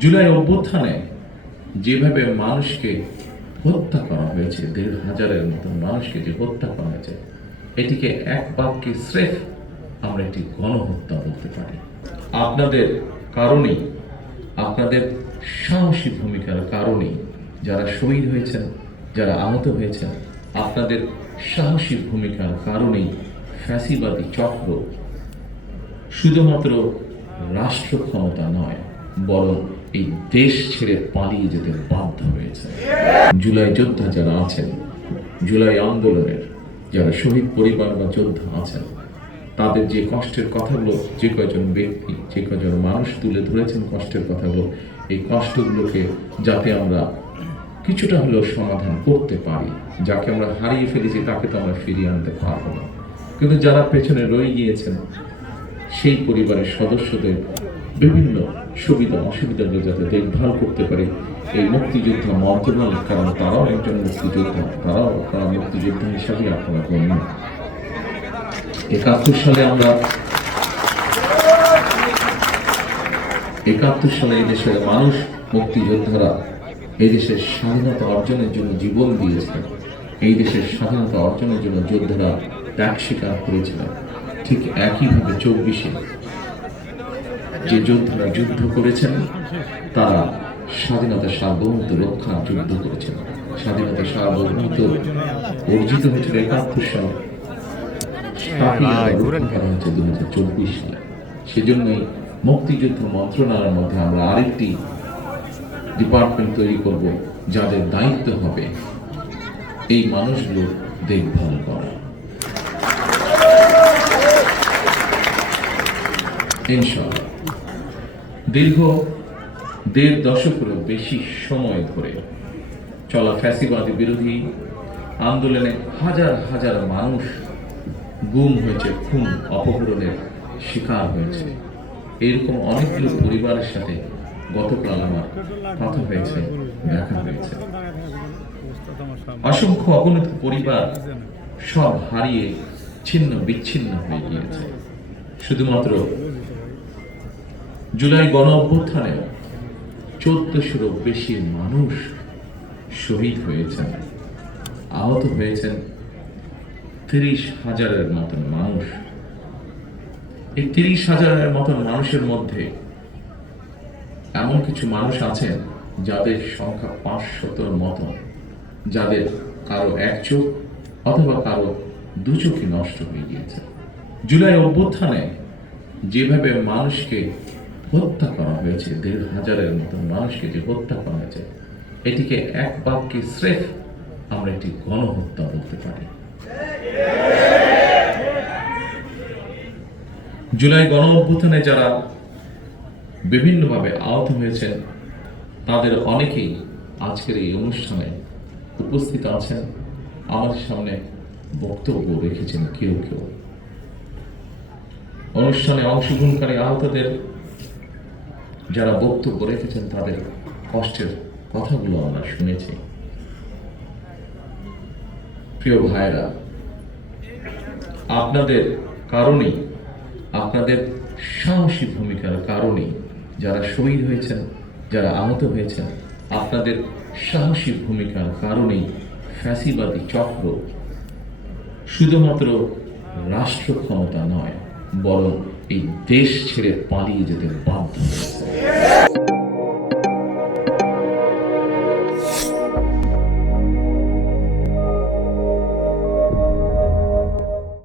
জুলাই অভ্যুত্থানে যেভাবে মানুষকে হত্যা করা হয়েছে, ১,৫০০-এর মতো মানুষকে যে হত্যা করা হয়েছে, এটিকে এক বাক্যে স্রেফ আমরা একটি গণহত্যা বলতে পারি। আপনাদের কারণেই, আপনাদের সাহসী ভূমিকার কারণেই যারা শহীদ হয়েছেন, যারা আহত হয়েছেন, আপনাদের সাহসী ভূমিকার কারণেই ফ্যাসিবাদী চক্র শুধুমাত্র রাষ্ট্র ক্ষমতা নয়, বরং এই দেশ ছেড়ে পালিয়ে যেতে বাধ্য হয়েছে। জুলাই যোদ্ধা যারা আছেন, জুলাই আন্দোলনের যারা শহীদ পরিবার বা যোদ্ধা আছেন, তাদের যে কষ্টের কথাগুলো যে কয়জন ব্যক্তি, যে কয়জন মানুষ তুলে ধরেছেন কষ্টের কথাগুলো, এই কষ্টগুলোকে যাতে আমরা কিছুটা হলেও সমাধান করতে পারি। যাকে আমরা হারিয়ে ফেলেছি তাকে তো আমরা ফিরিয়ে আনতে পারবো না, কিন্তু যারা পেছনে রয়ে গিয়েছেন সেই পরিবারের সদস্যদের বিভিন্ন সুবিধা অসুবিধাগুলো যাতে দেখভাল করতে পারে এই মুক্তিযোদ্ধা মন্ত্রণালয়, কারণ তারাও একজন মুক্তিযোদ্ধা, তারাও মুক্তিযোদ্ধা হিসাবে আপনারা গণ্য। ৭১ সালে এই দেশের মানুষ, মুক্তিযোদ্ধারা এই দেশের স্বাধীনতা অর্জনের জন্য জীবন দিয়েছিলেন। এই দেশের স্বাধীনতা অর্জনের জন্য যোদ্ধারা ত্যাগ স্বীকার করেছিলেন। ঠিক একইভাবে ২৪-এ যে যোদ্ধারা যুদ্ধ করেছেন, তারা স্বাধীনতা সার্বভৌমত্ব রক্ষার যুদ্ধ করেছেন। স্বাধীনতা সার্বভৌমত্ব অর্জিত হয়েছিল ৭১ সালে, ২০২৪ সালে। সেজন্যই মুক্তিযুদ্ধ মন্ত্রণালয়ের মধ্যে আমরা আরেকটি ডিপার্টমেন্ট তৈরি করব, যাদের দায়িত্ব হবে এই মানুষগুলো দেখভাল করা। ইনশাআল্লাহ দীর্ঘ ১.৫ দশকেরও বেশি সময় ধরে চলা ফ্যাসিবাদী বিরোধী আন্দোলনে হাজার হাজার মানুষ গুম হয়েছে, খুন অপহরণের শিকার হয়েছে। এরকম অনেকগুলো পরিবারের সাথে গতকাল আমার কথা হয়েছে, দেখা হয়েছে। অসংখ্য অগণিত পরিবার সব হারিয়ে ছিন্ন বিচ্ছিন্ন হয়ে গিয়েছে। শুধুমাত্র জুলাই গণ অভ্যুত্থানে ১৪০০-রও বেশি মানুষ শহীদ হয়েছেন, আহত হয়েছেন ৩০,০০০-এর মতন মানুষ। এই ৩০,০০০-এর মতন মানুষের মধ্যে এমন কিছু মানুষ আছেন যাদের সংখ্যা ৫০০-র মতন, যাদের কারো এক চোখ অথবা কারো দু চোখই নষ্ট হয়ে গিয়েছে। জুলাই অভ্যুত্থানে যেভাবে মানুষকে হত্যা করা হয়েছে, ১,৫০০-এর মতন মানুষকে যে হত্যা করা হয়েছে, এটিকে এক বাক্যে স্রেফ আমরা একটি গণহত্যা বলতে পারি। জুলাই গণ অভ্যুত্থানে যারা বিভিন্নভাবে আহত হয়েছেন, তাদের অনেকেই আজকের এই অনুষ্ঠানে উপস্থিত আছেন, আমাদের সামনে বক্তব্য রেখেছেন। কেউ কেউ অনুষ্ঠানে অংশগ্রহণকারী আহতদের যারা বক্তব্য রেখেছেন, তাদের কষ্টের কথাগুলো আমরা শুনেছি। প্রিয় ভাইরা, আপনাদের কারণেই, আপনাদের সাহসী ভূমিকার কারণেই যারা শহীদ হয়েছেন, যারা আহত হয়েছেন, আপনাদের সাহসী ভূমিকার কারণেই ফ্যাসিবাদী চক্র শুধুমাত্র রাষ্ট্র ক্ষমতা নয়, বরং এই দেশ ছেড়ে পালিয়ে যেতে বাধ্য হয়েছে।